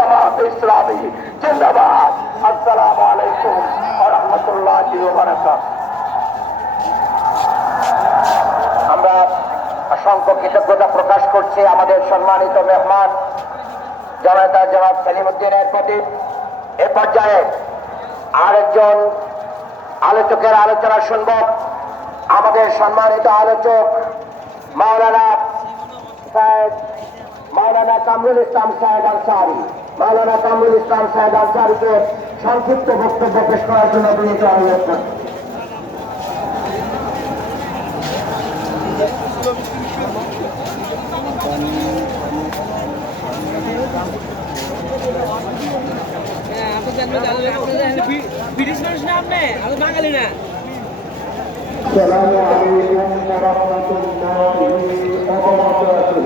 জামাত ইসলামী জিন্দাবাদ। আসসালামু আলাইকুম রহমতুল্লাহ আমরা অসংখ্য কৃতজ্ঞতা প্রকাশ করছি আমাদের সম্মানিত মেহমান, জনতা জনাব সেলিমুদ্দিনের প্রতি। এ পর্যায়ে আরেকজন আলোচকের আলোচনা শুনব। আমাদের সম্মানিত আলোচক মাওলানা সাহেব মাওলানা কামরুল ইসলাম সাহেব আনসারি। মাওলানা কামরুল ইসলাম সাহেব আনসারিকে সংক্ষিপ্ত বক্তব্য পেশ করার জন্য বিনীত অনুরোধ করছি হ্যাঁ, আপনি জানবেন, আপনি- আপনি জানেন, বি- ব্রিটিশ মানুষ না আপনি আমি বাঙালি না السلام عليكم ورحمة الله وبركاته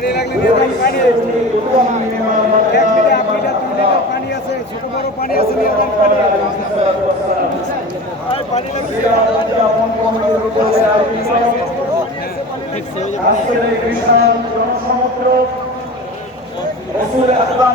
দিয়ে দেন, পানি এক লিটার আপনি দুই লিটার পানি আছে ছোট বড় পানি আছে। পানি আজকের এই জনসমুদ্র রসুল আকরাম